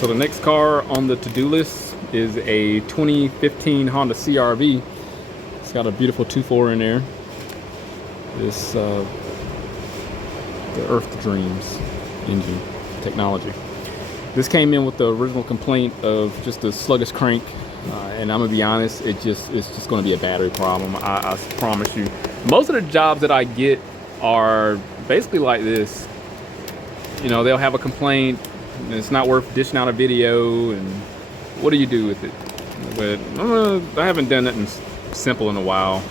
So the next car on the to-do list is a 2015 Honda CR-V. It's got a beautiful 2.4 in there. This the Earth Dreams engine technology. This came in with the original complaint of just a sluggish crank, and I'm gonna be honest, it's just gonna be a battery problem. I promise you. Most of the jobs that I get are basically like this. You know, they'll have a complaint, and it's not worth dishing out a video, and what do you do with it? But I haven't done nothing simple in a while.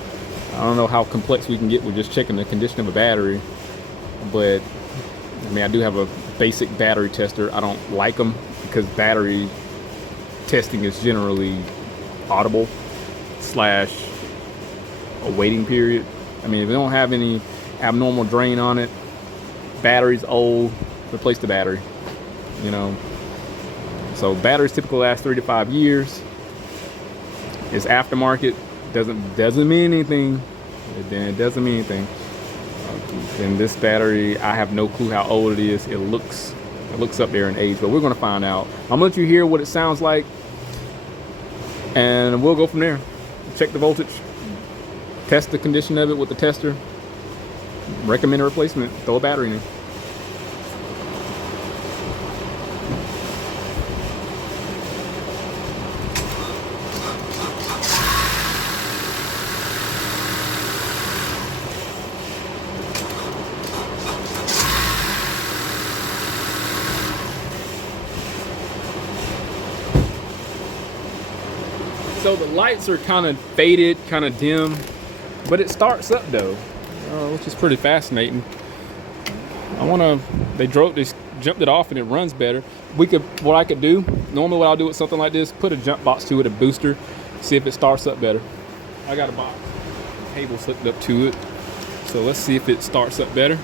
I don't know how complex we can get with just checking the condition of a battery, but I mean, I do have a basic battery tester. I don't like them because battery testing is generally audible / a waiting period. I mean, if they don't have any abnormal drain on it, battery's old, replace the battery, you know. So batteries typically last 3 to 5 years. It's aftermarket, doesn't mean anything. It doesn't mean anything. And this battery, I have no clue how old it is. It looks up there in age, but we're gonna find out. I'm gonna let you hear what it sounds like, and we'll go from there. Check the voltage, test the condition of it with the tester, recommend a replacement, throw a battery in it. So the lights are kind of faded, kind of dim, but it starts up though, which is pretty fascinating. They jumped it off and it runs better. What I could do, normally what I'll do with something like this, put a jump box to it, a booster, see if it starts up better. I got a box, cable hooked up to it. So let's see if it starts up better.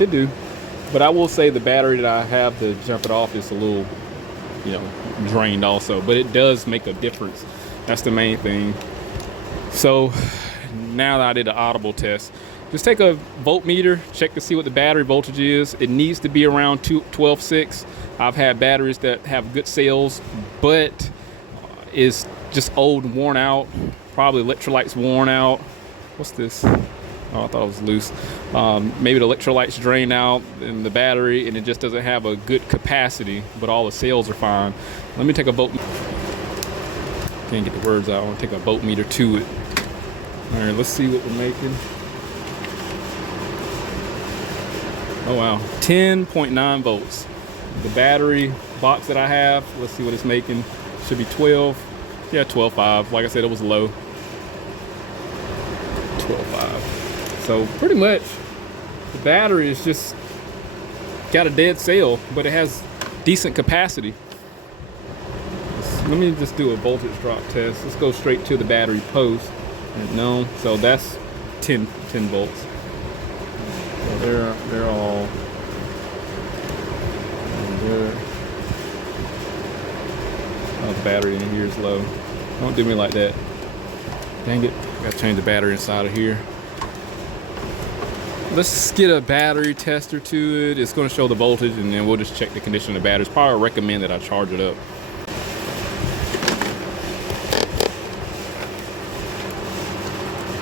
It do, but I will say the battery that I have to jump it off is a little, drained also, but it does make a difference. That's the main thing. So now that I did an audible test, just take a voltmeter, check to see what the battery voltage is. It needs to be around 12.6. I've had batteries that have good sales, but is just old and worn out. Probably electrolytes worn out. What's this? Oh, I thought it was loose. Maybe the electrolytes drained out in the battery and it just doesn't have a good capacity, but all the cells are fine. Let me take a voltmeter. Can't get the words out. I want to take a voltmeter to it. All right, let's see what we're making. Oh wow, 10.9 volts. The battery box that I have, let's see what it's making. Should be 12. Yeah, 12.5. Like I said, it was low. 12.5. So pretty much the battery is just got a dead cell, but it has decent capacity. Let me just do a voltage drop test. Let's go straight to the battery post. No, so that's 10 volts. So they're all good. Oh, the battery in here is low. Don't do me like that. Dang it, gotta change the battery inside of here. Let's get a battery tester to it. It's going to show the voltage, and then we'll just check the condition of the battery. It's probably recommend that I charge it up.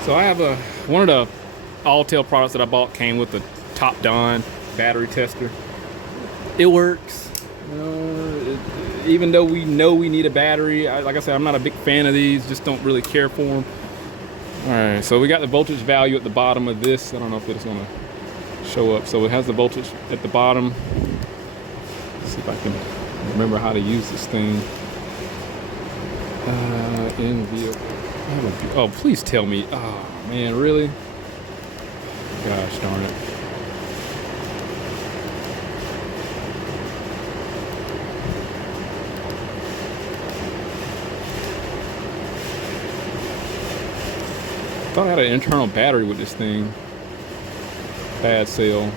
So I have one of the Autel products that I bought came with the Top Don battery tester. It works. Even though we know we need a battery, like I said, I'm not a big fan of these. Just don't really care for them. All right, so we got the voltage value at the bottom of this. I don't know if it's gonna show up. So it has the voltage at the bottom. Let's see if I can remember how to use this thing. In vehicle. Oh, please tell me. Oh man, really? Gosh darn it. I thought I had an internal battery with this thing. Bad sale.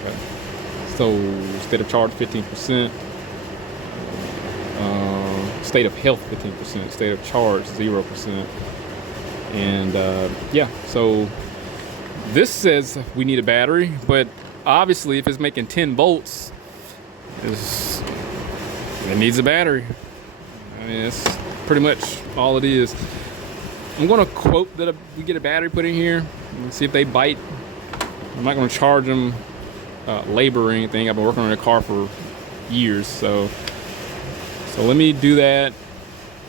Okay. So state of charge 15%, state of health 15%, state of charge 0%. And yeah, so this says we need a battery, but obviously if it's making 10 volts, it needs a battery. I mean, that's pretty much all it is. I'm gonna quote that we get a battery put in here and see if they bite. I'm not gonna charge them labor or anything. I've been working on a car for years, so let me do that,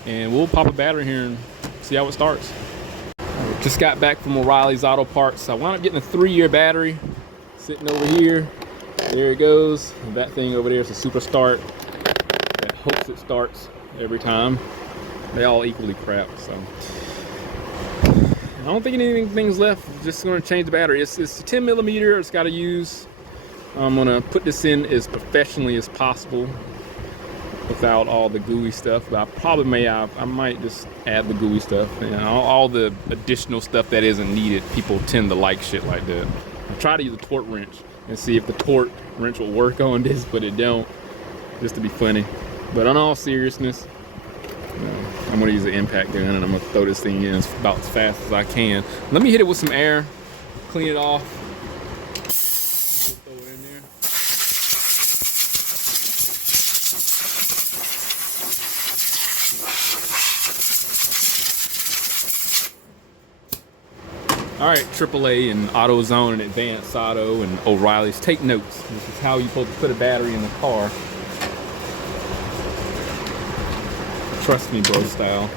and we'll pop a battery here and see how it starts. Just got back from O'Reilly's Auto Parts. I wound up getting a 3-year battery sitting over here. There it goes. And that thing over there is a Super Start that hopes it starts every time. They all equally crap, so I don't think anything's left. Just going to change the battery. It's 10 millimeter. It's got to use. I'm going to put this in as professionally as possible without all the gooey stuff. But I probably I might just add the gooey stuff and all the additional stuff that isn't needed. People tend to like shit like that. I try to use a torque wrench and see if the torque wrench will work on this, but it don't, just to be funny. But in all seriousness, I'm gonna use an impact gun and I'm gonna throw this thing in about as fast as I can. Let me hit it with some air, clean it off. We'll throw it in there. All right, AAA and AutoZone and Advanced Auto and O'Reilly's, take notes. This is how you're supposed to put a battery in the car. Trust me, bro style.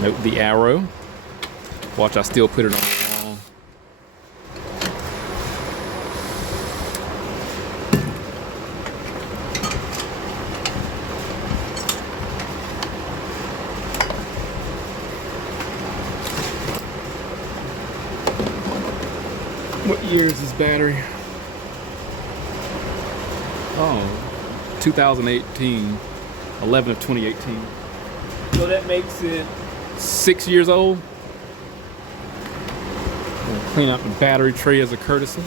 Note the arrow. Watch, I still put it on wrong. What year is this battery? Oh, 2018, 11 of 2018. So that makes it 6 years old. I'm gonna clean out the battery tray as a courtesy.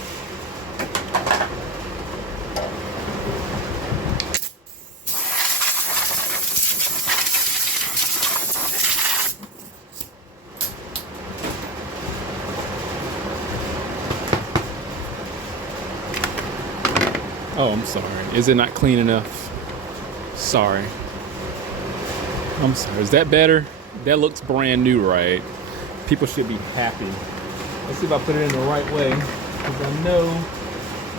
Oh, I'm sorry. Is it not clean enough? Sorry. I'm sorry. Is that better? That looks brand new, right? People should be happy. Let's see if I put it in the right way, because I know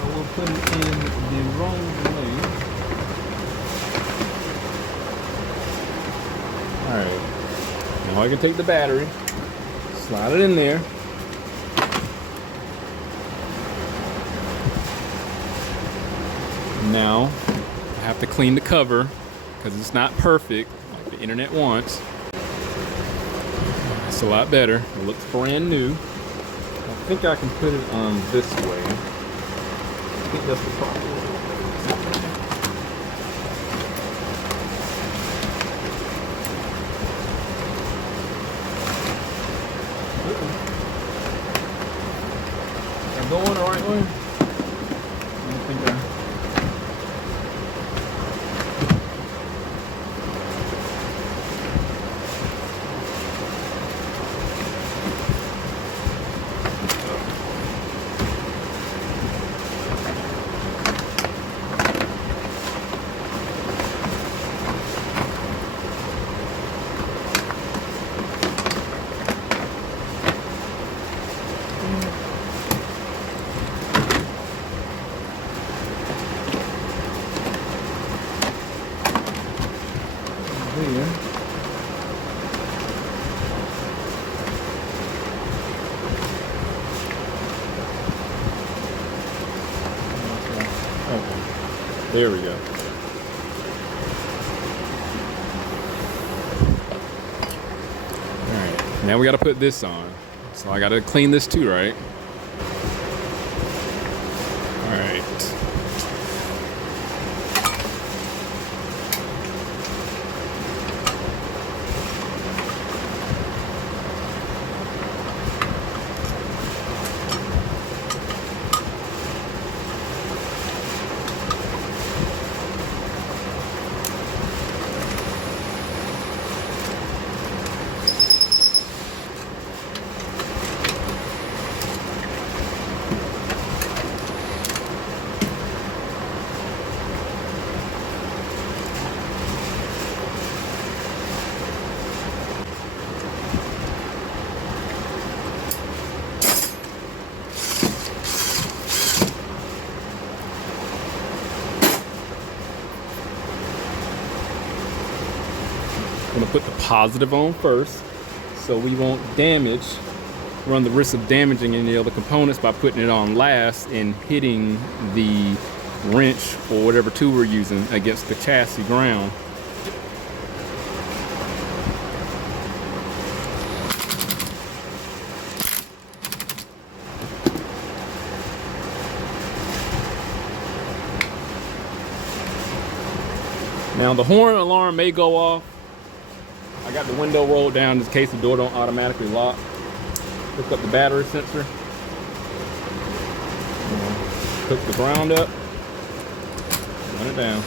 I will put it in the wrong way. Alright. Now I can take the battery, slide it in there. Now I have to clean the cover because it's not perfect like the internet wants. It's a lot better. It looks brand new. I think I can put it on this way. I think that's the proper way. Am I going the right way? I don't think I... There we go. All right, now we got to put this on. So I got to clean this too, right? All right. I'm gonna put the positive on first so we won't run the risk of damaging any other components by putting it on last and hitting the wrench or whatever tool we're using against the chassis ground. Now the horn alarm may go off. I got the window rolled down in case the door don't automatically lock. Hook up the battery sensor. Hook the ground up. Run it down.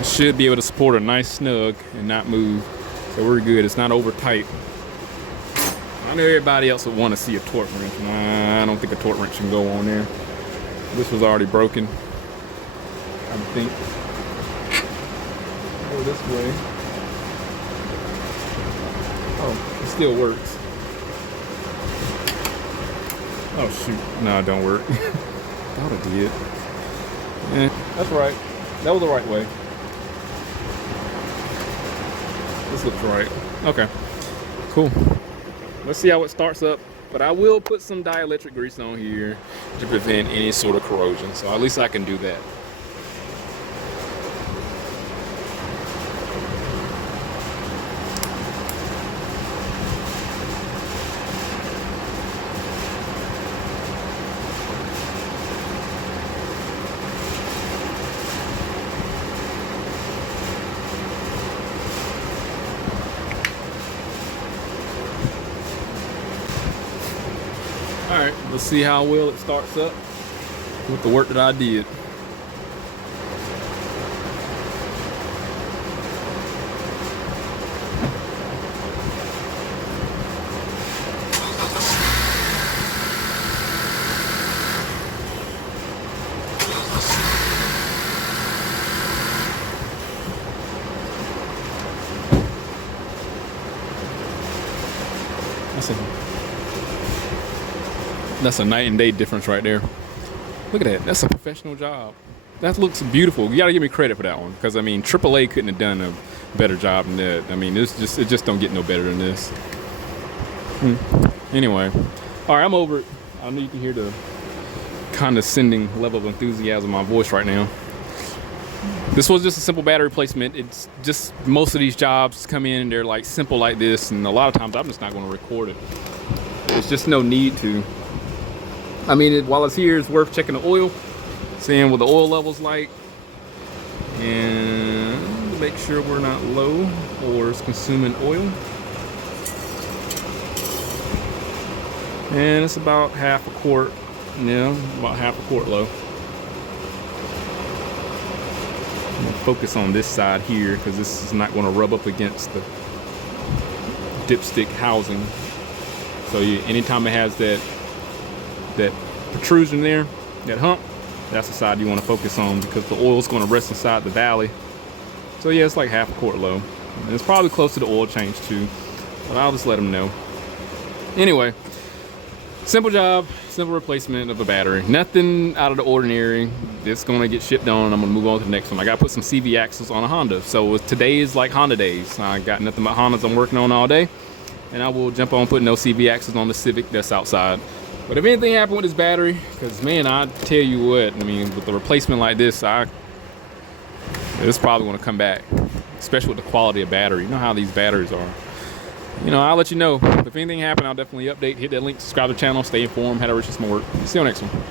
It should be able to support a nice snug and not move. So we're good. It's not over tight. I know everybody else would want to see a torque wrench. I don't think a torque wrench can go on there. This was already broken, I think. Go this way. Oh, it still works. Oh shoot, no, it don't work. Thought it did. Yeah, that's right. That was the right way. This looks right. Okay, cool. Let's see how it starts up. But I will put some dielectric grease on here to prevent any sort of corrosion. So at least I can do that. All right, let's see how well it starts up with the work that I did. That's a night and day difference right there. Look at that. That's a professional job. That looks beautiful. You gotta give me credit for that one, because I mean, AAA couldn't have done a better job than that. I mean, it just don't get no better than this. Anyway, all right, I'm over it. I know you can hear the condescending level of enthusiasm in my voice right now. This was just a simple battery replacement. It's just most of these jobs come in and they're like simple like this, and a lot of times I'm just not going to record it. There's just no need to. I mean, while it's here, it's worth checking the oil, seeing what the oil level's like, and make sure we're not low or it's consuming oil. And it's about half a quart, yeah, about half a quart low. I'm gonna focus on this side here because this is not going to rub up against the dipstick housing. So anytime it has that protrusion there, that hump, that's the side you want to focus on because the oil's going to rest inside the valley. So yeah, it's like half a quart low. And it's probably close to the oil change too, but I'll just let them know. Anyway, simple job, simple replacement of a battery. Nothing out of the ordinary. It's going to get shipped on. I'm going to move on to the next one. I got to put some CV axles on a Honda. So today is like Honda days. I got nothing but Hondas I'm working on all day. And I will jump on putting those CV axles on the Civic that's outside. But if anything happened with this battery, because man, I tell you what, I mean, with the replacement like this, it's probably going to come back, especially with the quality of battery. You know how these batteries are. you know, I'll let you know. If anything happens, I'll definitely update. Hit that link, subscribe to the channel, stay informed, how to reach us more. See you on the next one.